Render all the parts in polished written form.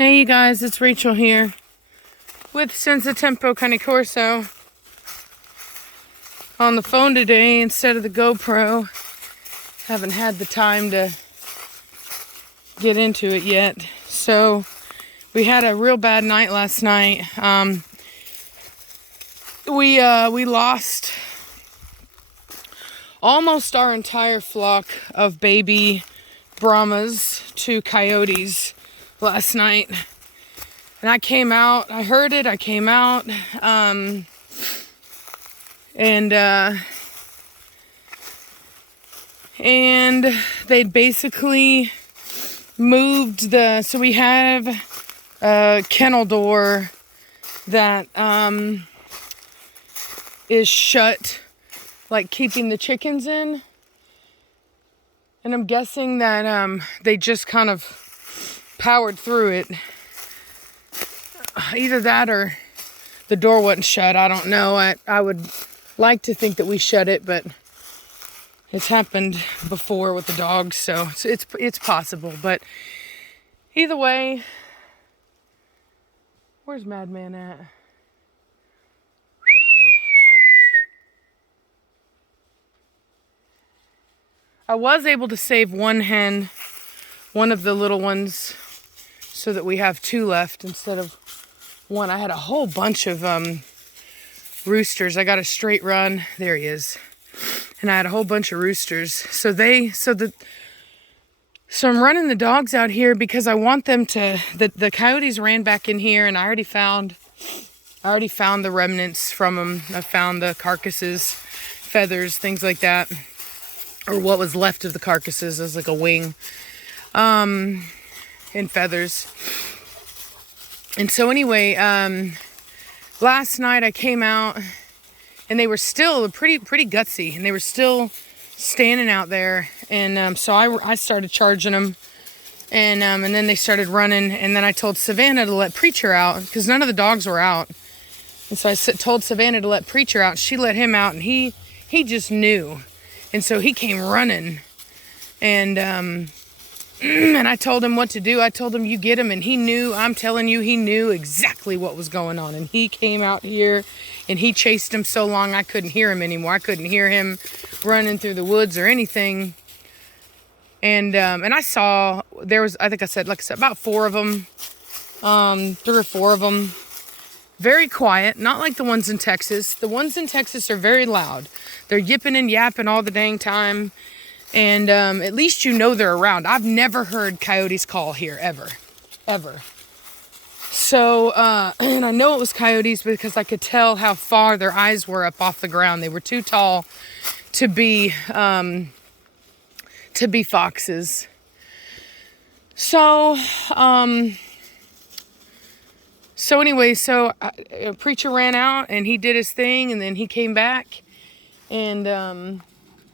Hey you guys, it's Rachel here with Senza Tempo Cane Corso on the phone today instead of the GoPro. Haven't had the time to get into it yet. So we had a real bad night last night. We lost almost our entire flock of baby Brahmas to coyotes last night. And I came out, I heard it, I came out, and they'd basically moved so we have a kennel door that is shut, like keeping the chickens in. And I'm guessing that they just kind of powered through it. Either that or the door wasn't shut. I don't know. I would like to think that we shut it, but it's happened before with the dogs, so it's possible. But either way, where's Madman at? I was able to save one hen, one of the little ones, so that we have two left instead of one. I had a whole bunch of roosters. I got a straight run. There he is. And I had a whole bunch of roosters. So I'm running the dogs out here because I want them to, the coyotes ran back in here, and I already found the remnants from them. I found the carcasses, feathers, things like that. Or what was left of the carcasses as like a wing. And feathers. And so anyway, last night I came out and they were still pretty gutsy, and they were still standing out there. And so I started charging them, and then they started running. And then I told Savannah to let Preacher out because none of the dogs were out. And so I told Savannah to let Preacher out. She let him out, and he just knew. And so he came running, and and I told him what to do. I told him, you get him. And he knew, I'm telling you, he knew exactly what was going on. And he came out here and he chased him so long I couldn't hear him anymore. I couldn't hear him running through the woods or anything. And I saw, there was, like I said, about 4 of them, 3 or 4 of them. Very quiet, not like the ones in Texas. The ones in Texas are very loud. They're yipping and yapping all the dang time. And at least you know they're around. I've never heard coyotes call here, ever. So, and I know it was coyotes because I could tell how far their eyes were up off the ground. They were too tall to be foxes. So anyway, Preacher ran out and he did his thing, and then he came back, and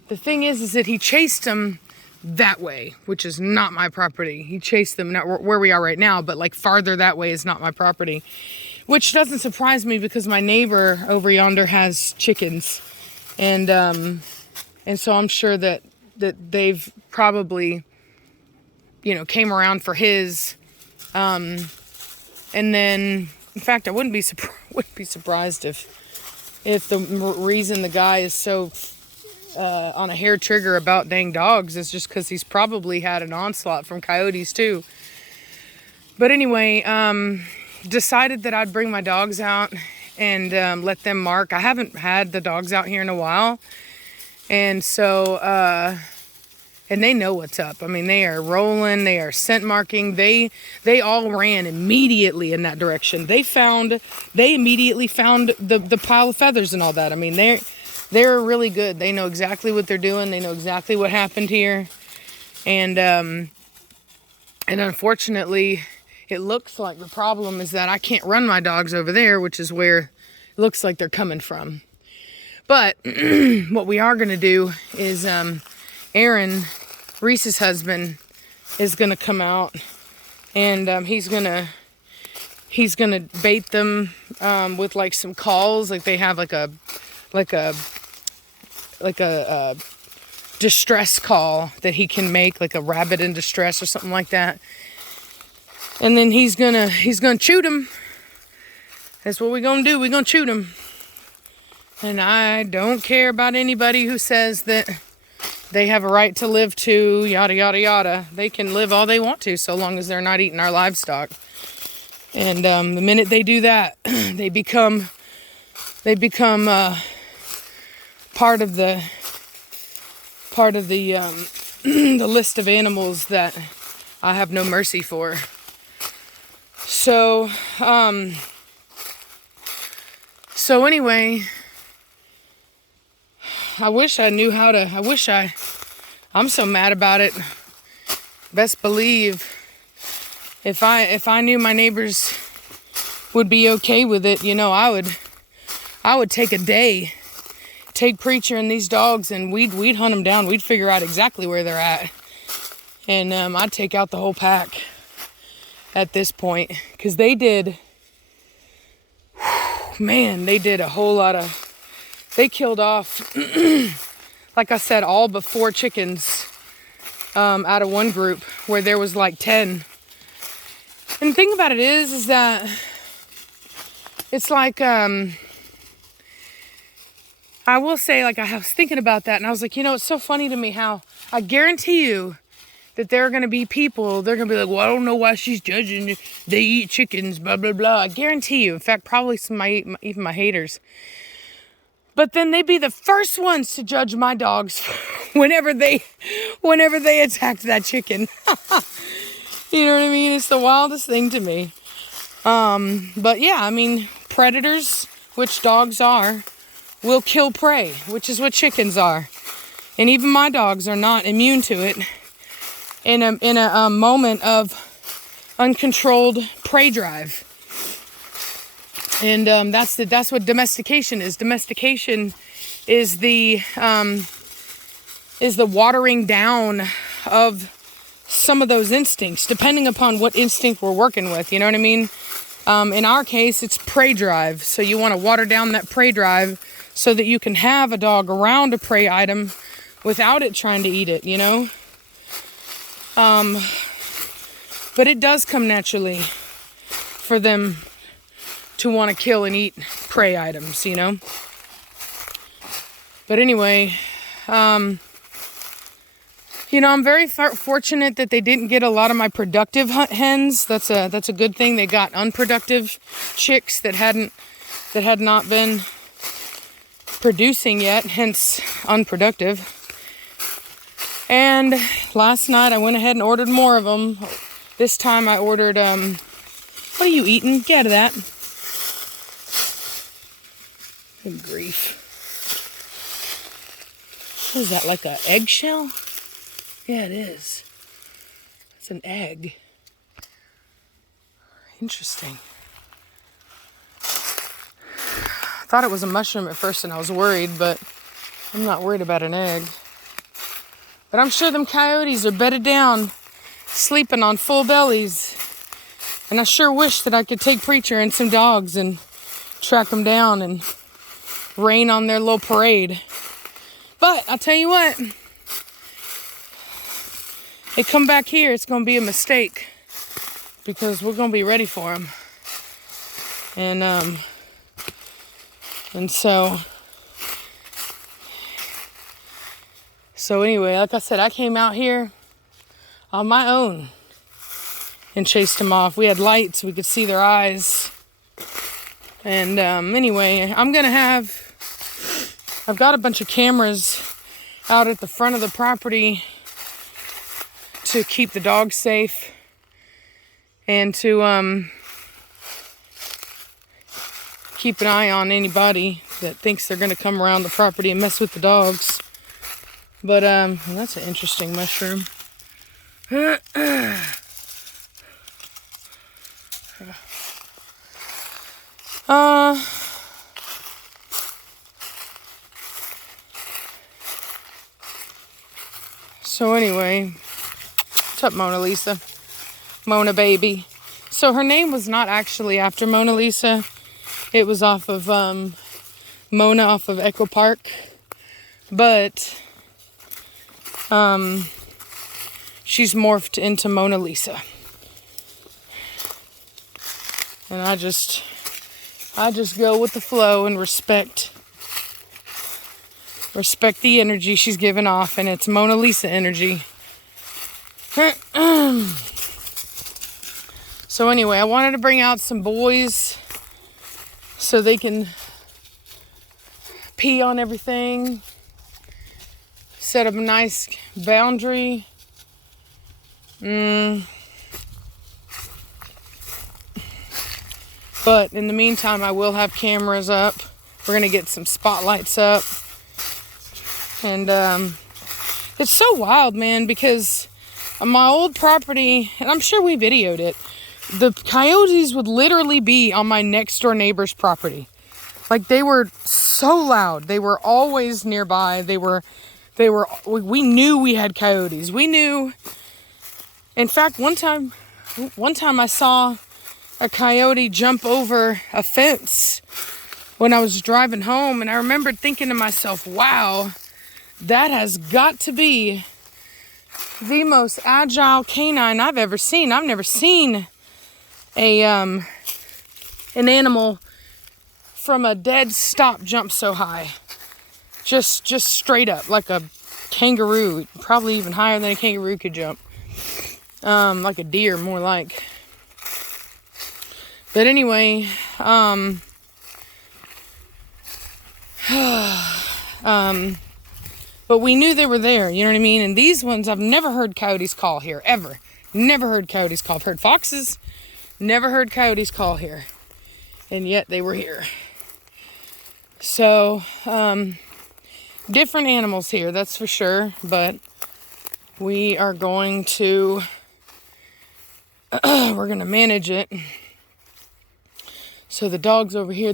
the thing is that he chased them that way, which is not my property. He chased them, not where we are right now, but like farther that way is not my property, which doesn't surprise me because my neighbor over yonder has chickens, and so I'm sure that they've probably, came around for his, and then, in fact, I wouldn't be surprised if the reason the guy is so on a hair trigger about dang dogs is just because he's probably had an onslaught from coyotes too. But anyway, decided that I'd bring my dogs out and let them mark. I haven't had the dogs out here in a while, and so and they know what's up. I mean, they are rolling, they are scent marking. They all ran immediately in that direction. They immediately found the pile of feathers and all that. I mean, they're really good. They know exactly what they're doing. They know exactly what happened here. And unfortunately, it looks like the problem is that I can't run my dogs over there, which is where it looks like they're coming from. But what we are going to do is Aaron, Reese's husband, is going to come out, and he's going to bait them with like some calls. Like they have like a distress call that he can make, like a rabbit in distress or something like that. And then he's gonna shoot him. That's what we're gonna do. We're gonna shoot him. And I don't care about anybody who says that they have a right to live too, yada, yada, yada. They can live all they want to so long as they're not eating our livestock. And the minute they do that, they become part of the the list of animals that I have no mercy for. So anyway, I'm so mad about it. Best believe if I knew my neighbors would be okay with it, I would take a day, take Preacher and these dogs, and we'd hunt them down. We'd figure out exactly where they're at. And I'd take out the whole pack at this point, because they did a whole lot of, they killed off, like I said, all but 4 chickens out of one group where there was like 10. And the thing about it is that it's like, I will say, like, I was thinking about that, and I was like, it's so funny to me how I guarantee you that there are going to be people, they're going to be like, well, I don't know why she's judging. They eat chickens, blah, blah, blah. I guarantee you. In fact, probably even my haters. But then they'd be the first ones to judge my dogs whenever they attacked that chicken. You know what I mean? It's the wildest thing to me. But yeah, I mean, predators, which dogs are, will kill prey, which is what chickens are. And even my dogs are not immune to it. In a moment of uncontrolled prey drive. And that's what domestication is. Domestication is the watering down of some of those instincts, depending upon what instinct we're working with. You know what I mean? In our case, it's prey drive. So you want to water down that prey drive so that you can have a dog around a prey item without it trying to eat it, But it does come naturally for them to want to kill and eat prey items, But anyway, I'm very fortunate that they didn't get a lot of my productive hens. That's a good thing. They got unproductive chicks that had not been producing yet, hence unproductive. And last night I went ahead and ordered more of them. This time I ordered, what are you eating? Get out of that. Good grief. What is that, like an eggshell? Yeah, it is. It's an egg. Interesting. I thought it was a mushroom at first and I was worried, but I'm not worried about an egg. But I'm sure them coyotes are bedded down, sleeping on full bellies. And I sure wish that I could take Preacher and some dogs and track them down and rain on their little parade. But I'll tell you what, they come back here, it's going to be a mistake, because we're going to be ready for them. And so anyway, like I said, I came out here on my own and chased them off. We had lights, we could see their eyes. And anyway, I've got a bunch of cameras out at the front of the property to keep the dogs safe and to keep an eye on anybody that thinks they're going to come around the property and mess with the dogs. But that's an interesting mushroom. So anyway, what's up, Mona Lisa? Mona baby. So her name was not actually after Mona Lisa. It was off of Mona off of Echo Park. But she's morphed into Mona Lisa. And I just go with the flow and respect the energy she's giving off, and it's Mona Lisa energy. So anyway, I wanted to bring out some boys so they can pee on everything, set up a nice boundary. But in the meantime, I will have cameras up. We're going to get some spotlights up. And it's so wild, man, because on my old property, and I'm sure we videoed it, the coyotes would literally be on my next door neighbor's property. Like, they were so loud. They were always nearby. We knew we had coyotes. We knew. In fact, one time I saw a coyote jump over a fence when I was driving home, and I remembered thinking to myself, wow, that has got to be the most agile canine I've ever seen. I've never seen an animal from a dead stop jump so high. Just straight up, like a kangaroo, probably even higher than a kangaroo could jump. Like a deer, more like. But anyway, but we knew they were there, you know what I mean? And these ones, I've never heard coyotes call here, ever. Never heard coyotes call. I've heard foxes, never heard coyotes call here. And yet they were here. So, different animals here, that's for sure. But we are going to, we're going to manage it. So the dogs over here,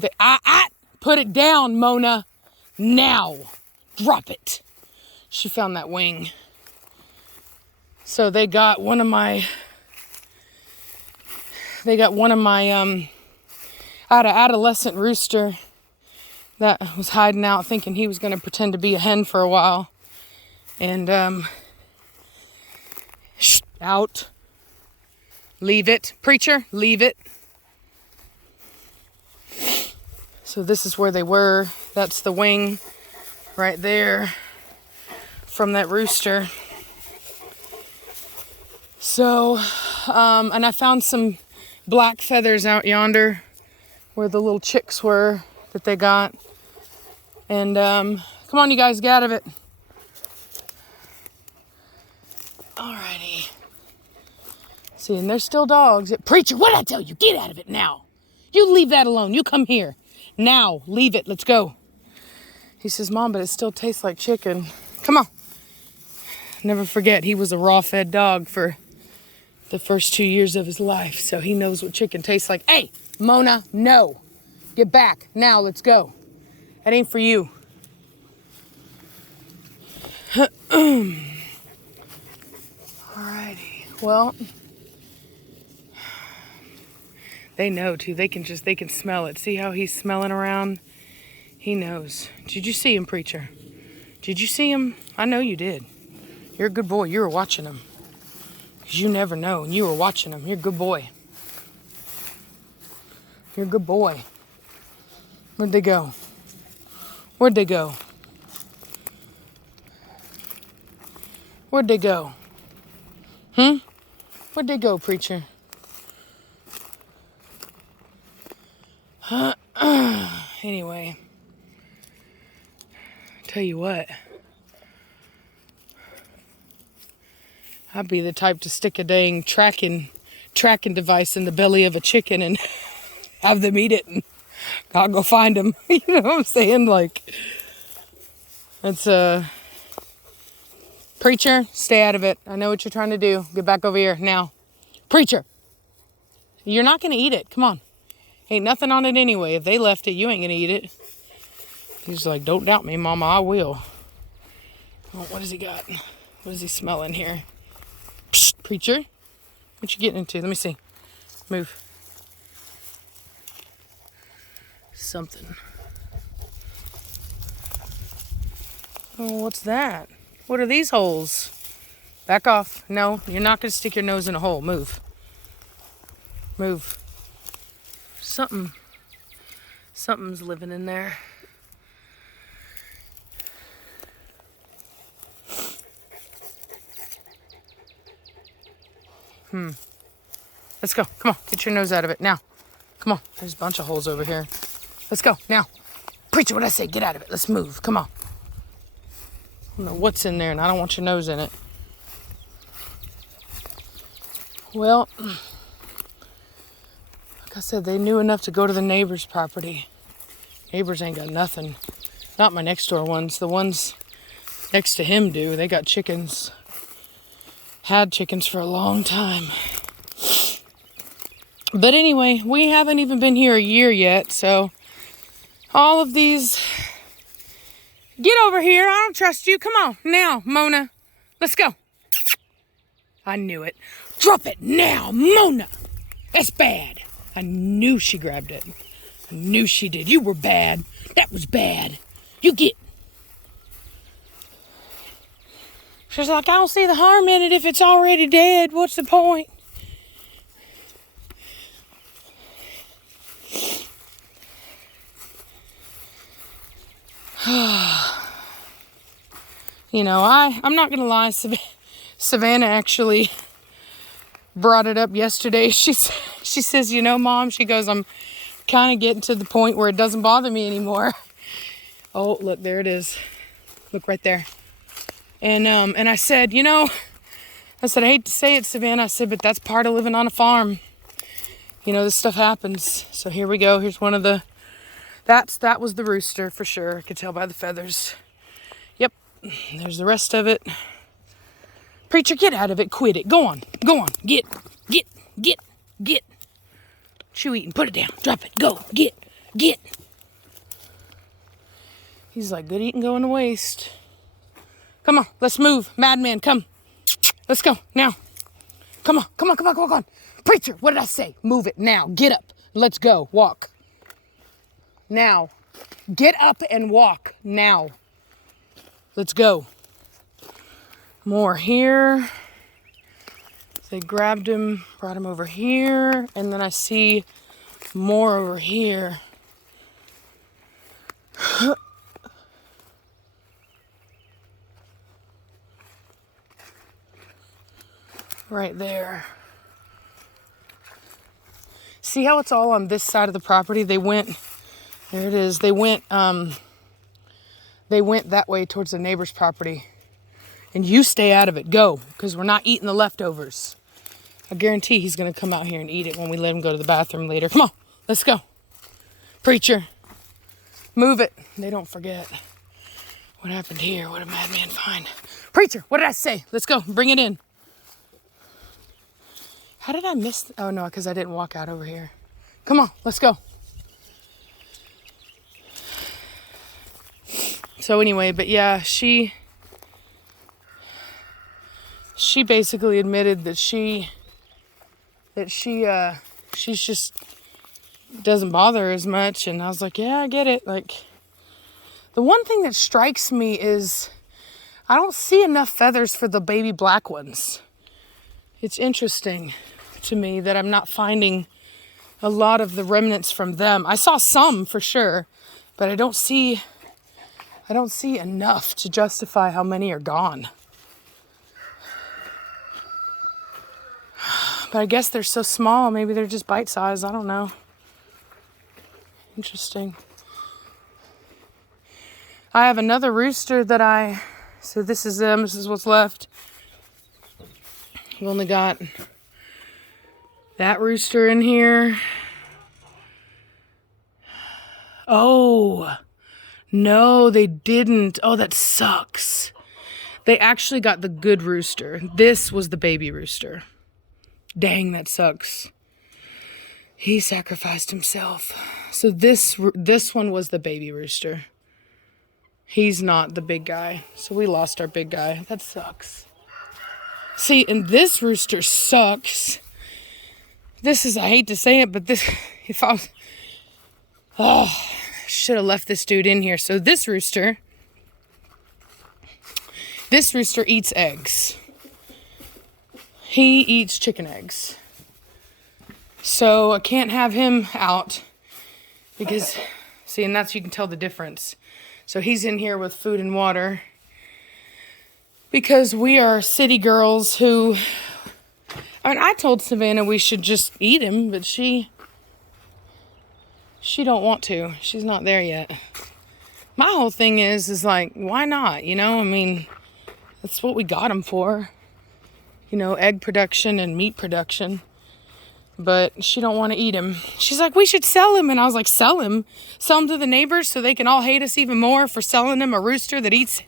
put it down, Mona. Now. Drop it. She found that wing. So they got one of my adolescent rooster that was hiding out thinking he was going to pretend to be a hen for a while. And, out. Leave it. Preacher, leave it. So this is where they were. That's the wing right there from that rooster. So, and I found some black feathers out yonder where the little chicks were that they got. And come on, you guys, get out of it. Alrighty. See, and there's still dogs. Preacher, what did I tell you? Get out of it now. You leave that alone. You come here. Now, leave it. Let's go. He says, Mom, but it still tastes like chicken. Come on. Never forget, he was a raw-fed dog for the first 2 years of his life, so he knows what chicken tastes like. Hey, Mona, no. Get back. Now, let's go. That ain't for you. Alrighty. Well, they know, too. They can smell it. See how he's smelling around? He knows. Did you see him, Preacher? Did you see him? I know you did. You're a good boy. You were watching him. Because you never know. And you were watching him. You're a good boy. You're a good boy. Where'd they go? Where'd they go? Where'd they go? Where'd they go, Preacher? Anyway. Tell you what. I'd be the type to stick a dang tracking device in the belly of a chicken and have them eat it, and I'll go find them. You know what I'm saying? Like, it's Preacher, stay out of it. I know what you're trying to do. Get back over here now. Preacher, you're not going to eat it. Come on. Ain't nothing on it anyway. If they left it, you ain't going to eat it. He's like, don't doubt me, Mama. I will. Oh, what has he got? What is he smelling here? Psst, Preacher. What you getting into? Let me see. Move. Something. Oh, what's that? What are these holes? Back off. No, you're not going to stick your nose in a hole. Move. Move. Something's living in there. Let's go. Come on. Get your nose out of it. Now. Come on. There's a bunch of holes over here. Let's go. Now. Preacher, what I say? Get out of it. Let's move. Come on. I don't know what's in there, and I don't want your nose in it. Well, like I said, they knew enough to go to the neighbor's property. Neighbors ain't got nothing. Not my next door ones. The ones next to him do. They got chickens. Had chickens for a long time. But anyway, we haven't even been here a year yet, so all of these... Get over here. I don't trust you. Come on. Now, Mona. Let's go. I knew it. Drop it now, Mona. That's bad. I knew she grabbed it. I knew she did. You were bad. That was bad. You get... She's like, I don't see the harm in it if it's already dead. What's the point? You know, I'm not going to lie. Savannah actually brought it up yesterday. She says, you know, Mom, she goes, I'm kind of getting to the point where it doesn't bother me anymore. Oh, look, there it is. Look right there. And I said, you know, I hate to say it, Savannah. I said, but that's part of living on a farm. You know, this stuff happens. So here we go. Here's one of the, that was the rooster for sure. I could tell by the feathers. Yep. There's the rest of it. Preacher, get out of it. Quit it. Go on. Go on. Get. Chew eating. Put it down. Drop it. Go. Get. He's like, good eating going to waste. Come on. Let's move. Madman, come. Let's go. Now. Come on. Preacher, what did I say? Move it now. Get up. Let's go. Walk. Now. Get up and walk. Now. Let's go. More here. They grabbed him, brought him over here, and then I see more over here. Right there. See how it's all on this side of the property? They went, there it is. They went that way towards the neighbor's property. And you stay out of it. Go, because we're not eating the leftovers. I guarantee he's going to come out here and eat it when we let him go to the bathroom later. Come on, let's go. Preacher, move it. They don't forget. What happened here? What did Madman find? Preacher, what did I say? Let's go. Bring it in. How did I miss? Oh, no, because I didn't walk out over here. Come on, let's go. So anyway, but yeah, she basically admitted that she's just doesn't bother her as much. And I was like, yeah, I get it. Like, the one thing that strikes me is I don't see enough feathers for the baby black ones. It's interesting to me that I'm not finding a lot of the remnants from them. I saw some for sure, but I don't see enough to justify how many are gone. But I guess they're so small, maybe they're just bite-sized. I don't know. Interesting. I have another rooster that so this is them. This is what's left. We've only got that rooster in here. Oh, no, they didn't. Oh, that sucks. They actually got the good rooster. This was the baby rooster. Dang, that sucks. He sacrificed himself. So this one was the baby rooster. He's not the big guy. So we lost our big guy. That sucks. See, and this rooster sucks. This is, I hate to say it, but this, if I was, should have left this dude in here. So this rooster eats eggs. He eats chicken eggs. So I can't have him out because, see, and that's, you can tell the difference. So he's in here with food and water because we are city girls who, I mean, I told Savannah we should just eat him, but she don't want to. She's not there yet. My whole thing is like, why not? You know, I mean, that's what we got him for. You know, egg production and meat production. But she don't want to eat him. She's like, we should sell him. And I was like, sell him? Sell him to the neighbors so they can all hate us even more for selling them a rooster that eats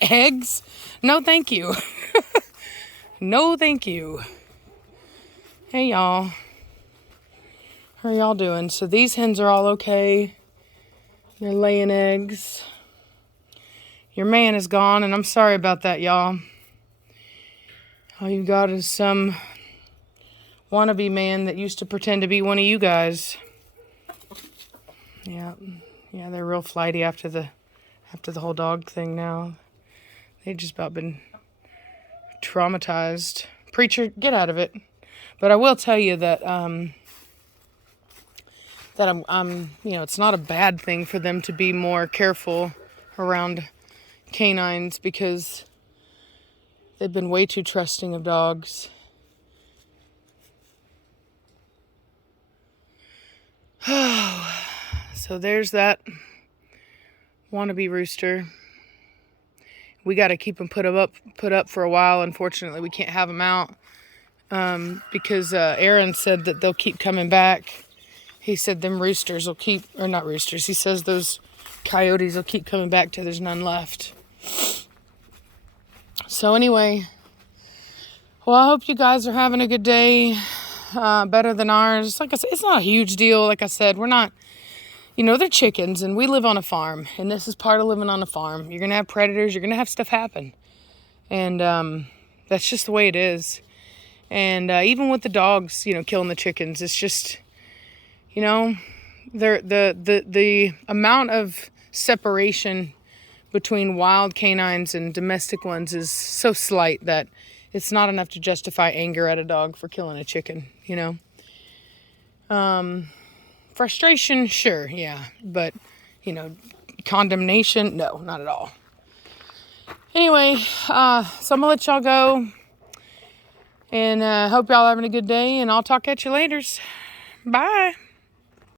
eggs? No, thank you. No, thank you. Hey, y'all. How are y'all doing? So these hens are all okay. They're laying eggs. Your man is gone, and I'm sorry about that, y'all. All you got is some wannabe man that used to pretend to be one of you guys. Yeah, they're real flighty after the whole dog thing now. They just about been traumatized. Preacher, get out of it. But I will tell you that I'm you know, it's not a bad thing for them to be more careful around canines because they've been way too trusting of dogs. So there's that wannabe rooster. We got to keep him put up for a while. Unfortunately, we can't have him out because Aaron said that they'll keep coming back. He said them roosters will keep, or not roosters, he says those coyotes will keep coming back till there's none left. So anyway, well, I hope you guys are having a good day, better than ours. Like I said, it's not a huge deal. Like I said, we're not, you know, they're chickens and we live on a farm, and this is part of living on a farm. You're going to have predators. You're going to have stuff happen. And that's just the way it is. And even with the dogs, you know, killing the chickens, it's just, you know, the amount of separation between wild canines and domestic ones is so slight that it's not enough to justify anger at a dog for killing a chicken, you know. Frustration, sure, yeah. But, you know, condemnation, no, not at all. Anyway, so I'm going to let y'all go. And hope y'all having a good day. And I'll talk at you later. Bye.